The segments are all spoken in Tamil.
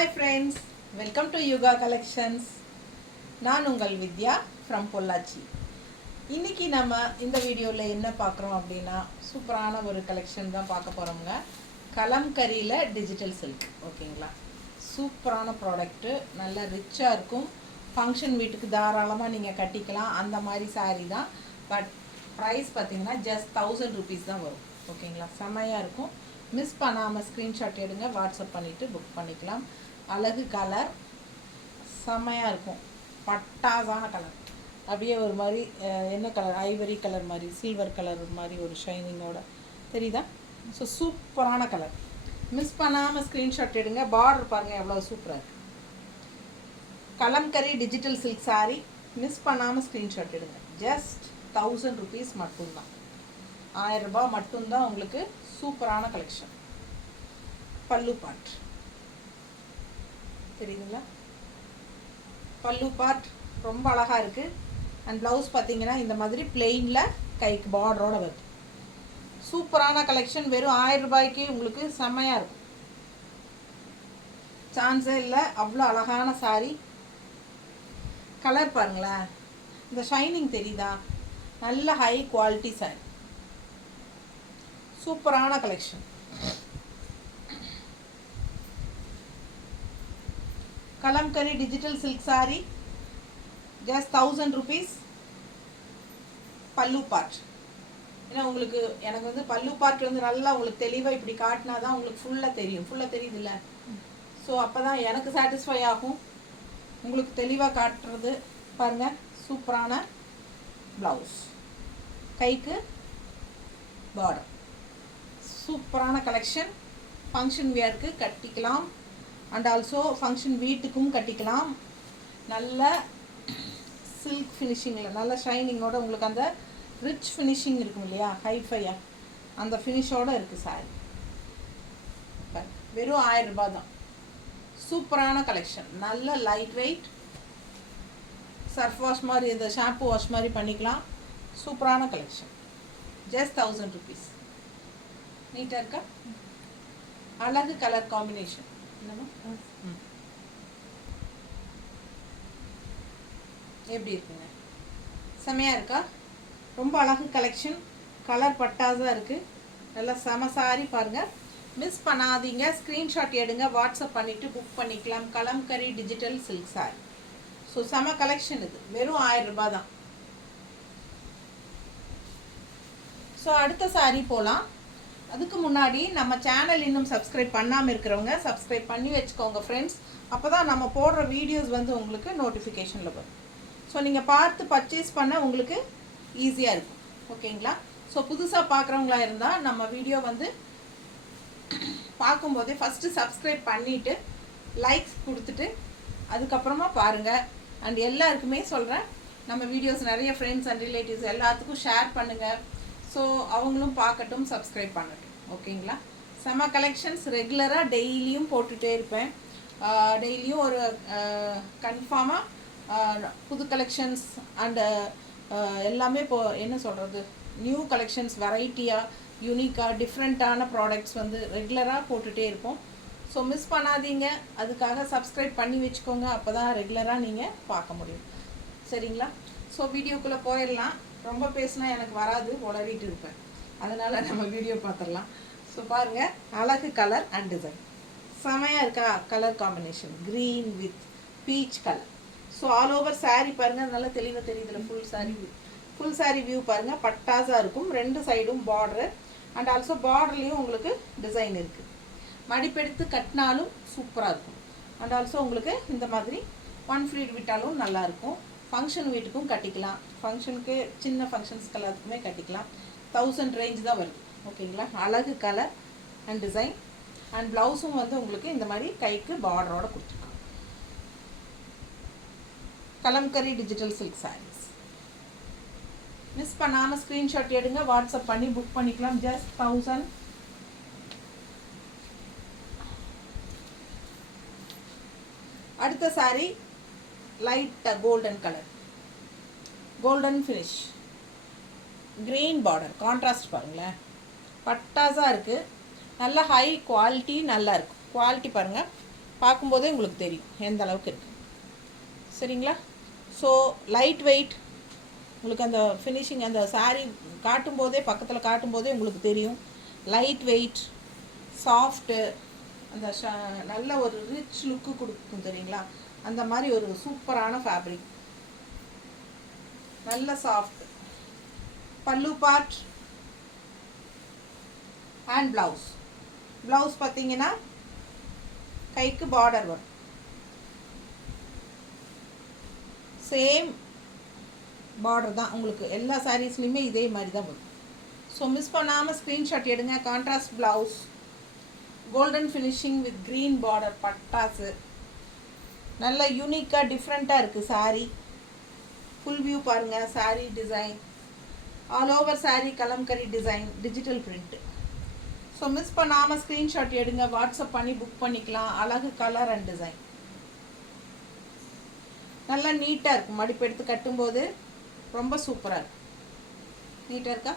Hi friends, welcome to Yuga Collections. நான் உங்கள் வித்யா from பொள்ளாச்சி. இன்னைக்கு நம்ம இந்த வீடியோவில் என்ன பார்க்குறோம் அப்படின்னா சூப்பரான ஒரு கலெக்ஷன் தான் பார்க்க போகிறோங்க. கலம்கரியில் டிஜிட்டல் சில்க் ஓகேங்களா. சூப்பரான ப்ராடக்ட்டு, நல்லா ரிச்சாக இருக்கும். ஃபங்க்ஷன் வீட்டுக்கு தாராளமாக நீங்கள் கட்டிக்கலாம். அந்த மாதிரி சாரீ தான். பட் ப்ரைஸ் பார்த்தீங்கன்னா ஜஸ்ட் 1000 rupees தான் வரும் ஓகேங்களா. செம்மையாக இருக்கும். மிஸ் பண்ணாமல் ஸ்க்ரீன்ஷாட் எடுங்க, வாட்ஸ்அப் பண்ணிவிட்டு புக் பண்ணிக்கலாம். அழகு கலர் செம்மையாக இருக்கும். பட்டாசான கலர், அப்படியே ஒரு மாதிரி என்ன கலர், ஐவரி கலர் மாதிரி, சில்வர் கலர் மாதிரி ஒரு ஷைனிங்கோட தெரியுதா. ஸோ சூப்பரான கலர். மிஸ் பண்ணாமல் ஸ்க்ரீன்ஷாட் எடுங்க. பார்டர் பாருங்கள் எவ்வளோ சூப்பராக இருக்குது. Kalamkari digital silk sari miss பண்ணாமல் ஸ்க்ரீன்ஷாட் எடுங்க. ஜஸ்ட் 1000 rupees மட்டும்தான், 1000 ரூபாய் மட்டும்தான் உங்களுக்கு. சூப்பரான கலெக்ஷன். பல்லு பார்ட் தெரியுதுங்களா, பல்லு பார்ட் ரொம்ப அழகாக இருக்குது. அண்ட் ப்ளவுஸ் பார்த்தீங்கன்னா இந்த மாதிரி பிளெயினில் கைக்கு பார்டரோட வருது. சூப்பரான கலெக்ஷன். வெறும் 1000 ரூபாய்க்கு உங்களுக்கு செம்மையாக இருக்கும். சான்ஸே இல்லை, அவ்வளோ அழகான சாரீ. கலர் பாருங்களேன், இந்த ஷைனிங் தெரியுதா. நல்ல ஹை குவாலிட்டி சாரீ, சூப்பரான collection. Kalamkari digital silk sari just 1000 rupees. பல்லு பார்ட், ஏன்னா உங்களுக்கு எனக்கு வந்து பல்லு பார்ட் வந்து நல்லா உங்களுக்கு தெளிவாக இப்படி காட்டினா தான் உங்களுக்கு ஃபுல்லாக தெரியும். ஃபுல்லாக தெரியுதுல்ல. ஸோ அப்போ தான் எனக்கு சாட்டிஸ்ஃபை ஆகும். உங்களுக்கு தெளிவாக காட்டுறது பாருங்கள். சூப்பரான ப்ளவுஸ், கைக்கு பார்டர். சூப்பரான கலெக்ஷன். ஃபங்க்ஷன் வியருக்கு கட்டிக்கலாம். அண்ட் ஆல்சோ ஃபங்க்ஷன் வீட்டுக்கும் கட்டிக்கலாம். நல்ல சில்க் ஃபினிஷிங்கில் நல்ல ஷைனிங்கோட உங்களுக்கு அந்த ரிச் ஃபினிஷிங் இருக்கும் இல்லையா, ஹைஃபையாக அந்த ஃபினிஷோடு இருக்குது சாரி. வெறும் 1000 ரூபாய் தான். சூப்பரான கலெக்ஷன். நல்ல லைட் வெயிட், சர்ஃப் வாஷ் மாதிரி, இந்த ஷாம்பு வாஷ் மாதிரி பண்ணிக்கலாம். சூப்பரான கலெக்ஷன். Just 1000 rupees. நீட்டாக இருக்கா. அழகு கலர் காம்பினேஷன். என்னமா எப்படி இருக்குங்க, செமையாக இருக்கா. ரொம்ப அழகு கலெக்ஷன். கலர் பட்டாஸாக இருக்குது. நல்லா செம சாரி பாருங்கள். மிஸ் பண்ணாதீங்க. ஸ்க்ரீன்ஷாட் எடுங்க, வாட்ஸ்அப் பண்ணிவிட்டு புக் பண்ணிக்கலாம். Kalamkari digital silk sorry. So செம கலெக்ஷன் இது. வெறும் 1000 ரூபாய் தான். ஸோ அடுத்த சாரி போகலாம். அதுக்கு முன்னாடி நம்ம சேனல் இன்னும் சப்ஸ்கிரைப் பண்ணாமல் இருக்கிறவங்க சப்ஸ்கிரைப் பண்ணி வச்சுக்கோங்க ஃப்ரெண்ட்ஸ். அப்போ தான் நம்ம போடுற வீடியோஸ் வந்து உங்களுக்கு நோட்டிஃபிகேஷனில் வரும். ஸோ நீங்கள் பார்த்து பர்ச்சேஸ் பண்ண உங்களுக்கு ஈஸியாக இருக்கும் ஓகேங்களா. ஸோ புதுசாக பார்க்குறவங்களா இருந்தால் நம்ம வீடியோ வந்து பார்க்கும்போதே ஃபஸ்ட்டு சப்ஸ்கிரைப் பண்ணிவிட்டு லைக்ஸ் கொடுத்துட்டு அதுக்கப்புறமா பாருங்கள். அண்ட் எல்லாருக்குமே சொல்கிறேன், நம்ம வீடியோஸ் நிறைய ஃப்ரெண்ட்ஸ் அண்ட் ரிலேட்டிவ்ஸ் எல்லாத்துக்கும் ஷேர் பண்ணுங்கள். ஸோ அவங்களும் பார்க்கட்டும், சப்ஸ்கிரைப் பண்ணட்டும் ஓகேங்களா. செம கலெக்ஷன்ஸ் ரெகுலராக டெய்லியும் போட்டுகிட்டே இருப்பேன். டெய்லியும் ஒரு கன்ஃபார்மாக புது கலெக்ஷன்ஸ் அண்டு எல்லாமே இப்போது என்ன சொல்கிறது, நியூ கலெக்ஷன்ஸ், வெரைட்டியாக யூனிக்காக டிஃப்ரெண்ட்டான ப்ராடக்ட்ஸ் வந்து ரெகுலராக போட்டுகிட்டே இருப்போம். ஸோ மிஸ் பண்ணாதீங்க. அதுக்காக சப்ஸ்கிரைப் பண்ணி வச்சுக்கோங்க. அப்போ தான் ரெகுலராக நீங்கள் பார்க்க முடியும் சரிங்களா. ஸோ வீடியோக்குள்ளே போயிடலாம். ரொம்ப பேசினா எனக்கு வராது, உளறிட்டு இருப்பேன். அதனால் நம்ம வீடியோ பார்த்துடலாம். ஸோ பாருங்கள், அழகு கலர் அண்ட் டிசைன் செமையாக இருக்கா. Colour combination green with peach colour. So all over sari பாருங்கள், நல்லா தெளிவாக தெரியுதுல. ஃபுல் சாரீ வியூ பாருங்கள், பட்டாஸாக இருக்கும். 2 சைடும் பார்டரு அண்ட் ஆல்சோ பார்டர்லேயும் உங்களுக்கு டிசைன் இருக்குது. மடிப்பெடுத்து கட்டினாலும் சூப்பராக இருக்கும். அண்ட் ஆல்சோ உங்களுக்கு இந்த மாதிரி 1 ஃப்ளீட் விட்டாலும் நல்லாயிருக்கும். ஃபங்க்ஷன் வீட்டுக்கும் கட்டிக்கலாம். ஃபங்க்ஷனுக்கு சின்ன ஃபங்க்ஷன்ஸ்க்கு எல்லாத்துக்குமே கட்டிக்கலாம். 1000 ரேஞ்ச் தான் வருது ஓகேங்களா. அழகு கலர் அண்ட் டிசைன். அண்ட் ப்ளவுஸும் வந்து உங்களுக்கு இந்த மாதிரி கைக்கு பார்டரோட கொடுத்துருக்காங்க. Kalamkari digital silk saris miss பண்ணாமல் ஸ்க்ரீன்ஷாட் எடுங்க, வாட்ஸ்அப் பண்ணி புக் பண்ணிக்கலாம். ஜஸ்ட் 1000. அடுத்த sari light golden colour, golden finish, green border, contrast பாருங்களேன், பட்டாஸாக இருக்குது. நல்ல ஹை குவாலிட்டி, நல்லா இருக்கும் குவாலிட்டி பாருங்கள். பார்க்கும்போதே உங்களுக்கு தெரியும் எந்த அளவுக்கு இருக்குது. சரிங்களா? ஸோ லைட் வெயிட், உங்களுக்கு அந்த ஃபினிஷிங் அந்த சாரீ காட்டும்போதே பக்கத்தில் காட்டும்போதே உங்களுக்கு தெரியும். லைட் வெயிட், சாஃப்ட்டு, அந்த நல்ல ஒரு ரிச் லுக்கு கொடுக்கும் தெரியுங்களா? அந்த மாதிரி ஒரு சூப்பரான ஃபேப்ரிக், நல்ல சாஃப்ட். பல்லு பார்ட் அண்ட் ப்ளவுஸ். ப்ளவுஸ் பார்த்தீங்கன்னா கைக்கு பார்டர் வரும். சேம் பார்டர் தான் உங்களுக்கு எல்லா சாரீஸ்லையுமே இதே மாதிரி தான் வரும். ஸோ மிஸ் பண்ணாமல் ஸ்க்ரீன்ஷாட் எடுங்க. Contrast blouse, golden finishing with green border, பட்டாசு, நல்ல யூனிக்காக டிஃப்ரெண்ட்டாக இருக்குது சாரீ. ஃபுல் வியூ பாருங்கள். Sari design all over sari kalamkari design, digital print. So miss பண்ணாமல் ஸ்க்ரீன்ஷாட் எடுங்க, வாட்ஸ்அப் பண்ணி புக் பண்ணிக்கலாம். அழகு கலர் அண்ட் டிசைன் நல்லா நீட்டாக இருக்கும். மடிப்பு எடுத்து கட்டும்போது ரொம்ப சூப்பராக இருக்கும். நீட்டாக இருக்கா?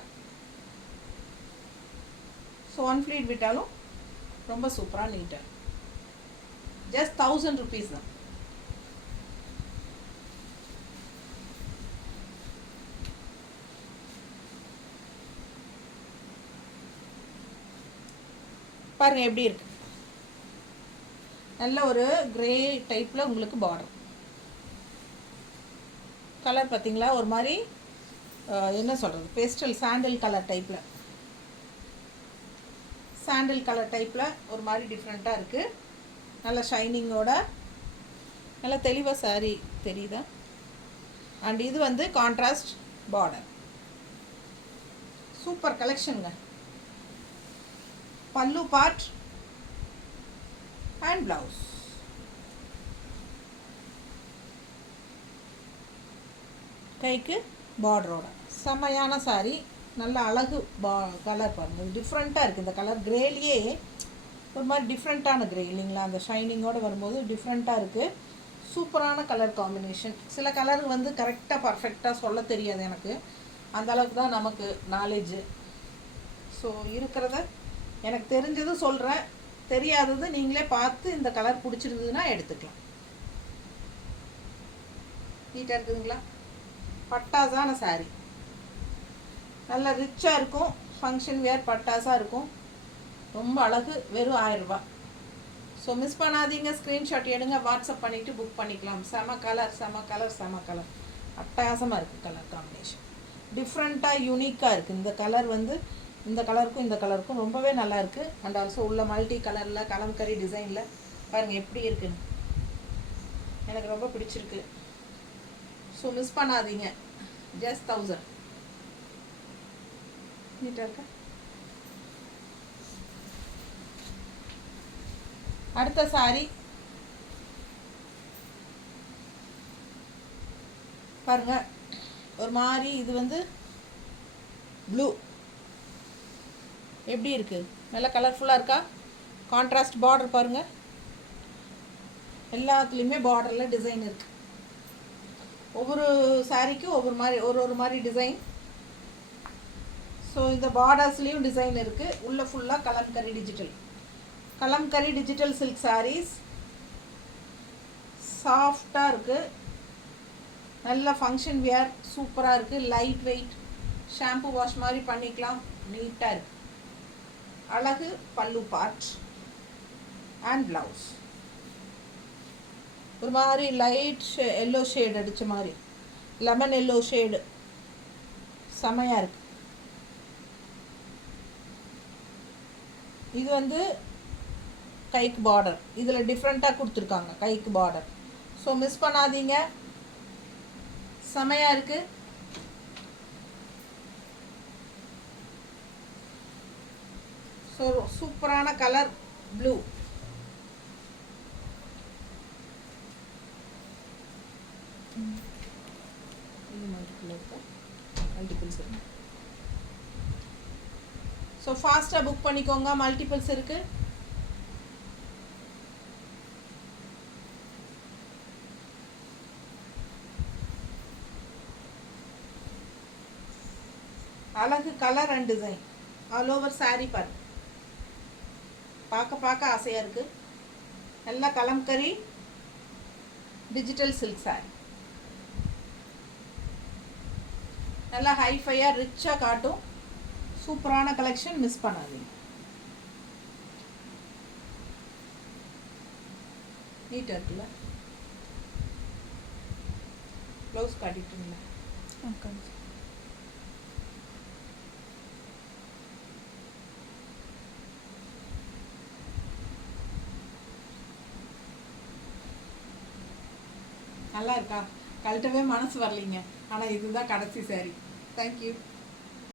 ஸோ 1 ஃப்ளீட் விட்டாலும் ரொம்ப சூப்பராக நீட்டாக. ஜஸ்ட் 1000 rupees தான். பாருங்கள் எப்படி இருக்கு. நல்ல ஒரு கிரே டைப்பில் உங்களுக்கு பார்டர். கலர் பார்த்தீங்களா? ஒரு மாதிரி என்ன சொல்கிறது, பேஸ்டல் சாண்டில் கலர் டைப்பில், சாண்டில் கலர் டைப்பில் ஒரு மாதிரி டிஃப்ரெண்ட்டாக இருக்குது. நல்ல ஷைனிங்கோட நல்ல தெளிவாக சாரீ தெரியுதா? அண்ட் இது வந்து கான்ட்ராஸ்ட் பார்டர். சூப்பர் கலெக்ஷனுங்க. பல்லு பார்ட் அண்ட் ப்ளவுஸ். கைக்கு பார்டரோட செம்மையான சாரீ. நல்ல அழகு கலர் பாருங்கள். டிஃப்ரெண்ட்டாக இருக்குது. இந்த கலர் கிரேலியே ஒரு மாதிரி டிஃப்ரெண்ட்டான கிரே இல்லைங்களா? அந்த ஷைனிங்கோடு வரும்போது டிஃப்ரெண்ட்டாக இருக்குது. சூப்பரான கலர் காம்பினேஷன். சில கலர் வந்து கரெக்டாக பர்ஃபெக்டாக சொல்ல தெரியாது எனக்கு, அந்த அளவுக்கு தான் நமக்கு நாலேஜு. ஸோ இருக்கிறத எனக்கு தெரிஞ்சது சொல்கிறேன், தெரியாதது நீங்களே பார்த்து இந்த கலர் பிடிச்சிருந்ததுன்னா எடுத்துக்கலாம். நீட்டாக இருக்குதுங்களா? பட்டாசான சாரீ, நல்ல ரிச்சாக இருக்கும். ஃபங்க்ஷன் வேர் பட்டாசாக இருக்கும். ரொம்ப அழகு. வெறும் 1000 ரூபாய். ஸோ மிஸ் பண்ணாதீங்க. ஸ்க்ரீன்ஷாட் எடுங்க, வாட்ஸ்அப் பண்ணிவிட்டு புக் பண்ணிக்கலாம். செம கலர், செம கலர், செம கலர். அட்டகாசமாக இருக்குது கலர் காம்பினேஷன். டிஃப்ரெண்ட்டாக யூனிக்காக இருக்குது. இந்த கலர் வந்து இந்த கலருக்கும் இந்த கலருக்கும் ரொம்பவே நல்லா இருக்குது. அண்ட் ஆல்சோ உள்ள மல்டி கலரில் கலம்கரி டிசைனில் பாருங்கள் எப்படி இருக்குன்னு. எனக்கு ரொம்ப பிடிச்சிருக்கு. ஸோ மிஸ் பண்ணாதீங்க. ஜஸ்ட் 1000. நீட்டாக இருக்கா? அடுத்த சாரி பாருங்க. ஒரு மாதிரி இது வந்து ப்ளூ எப்படி இருக்கு? நல்லா கலர்ஃபுல்லாக இருக்கா? கான்ட்ராஸ்ட் பார்டர் பாருங்கள். எல்லாத்துலேயுமே பார்டரில் டிசைன் இருக்குது. ஒவ்வொரு சாரிக்கும் ஒவ்வொரு மாதிரி ஒரு மாதிரி டிசைன். ஸோ இந்த பார்டர்ஸ்லேயும் டிசைன் இருக்குது. உள்ளே ஃபுல்லாக Kalamkari digital, Kalamkari digital silk saris. சாஃப்டாக இருக்குது. நல்ல ஃபங்க்ஷன் வியர் சூப்பராக இருக்குது. லைட் வெயிட், ஷாம்பு வாஷ் மாதிரி பண்ணிக்கலாம். நீட்டாக இருக்குது. அழகு பல்லு பார்ட் அண்ட் ப்ளவுஸ். ஒரு மாதிரி லைட் எல்லோ ஷேடு அடித்த மாதிரி, லெமன் எல்லோ ஷேடு செமையாக இருக்குது. இது வந்து கைக்கு பார்டர். இதில் டிஃப்ரெண்ட்டாக கொடுத்துருக்காங்க கைக்கு பார்டர். ஸோ மிஸ் பண்ணாதீங்க. செமையாக இருக்குது. ஸோ சூப்பரான கலர் ப்ளூ. இது மல்டிபிள்ஸ் இருக்கு. ஸோ ஃபாஸ்ட்டாக புக் பண்ணிக்கோங்க. மல்டிபிள்ஸ் இருக்குது. அழகு colour and design all over sari பாருங்க. பார்க்க பார்க்க ஆசையாக இருக்குது. நல்லா கலம்கரி டிஜிட்டல் சில்க் சாரி. நல்லா ஹைஃபையாக ரிச்சாக காட்டும். சூப்பரான கலெக்ஷன், மிஸ் பண்ணாதீங்க. நீட்டாக இருக்குல்ல? ப்ளவுஸ் காட்டிட்டுங்களா? நல்லா இருக்கா? கழட்டவே மனசு வரலைங்க. ஆனால் இதுதான் கடைசி சாரி. தேங்க்யூ.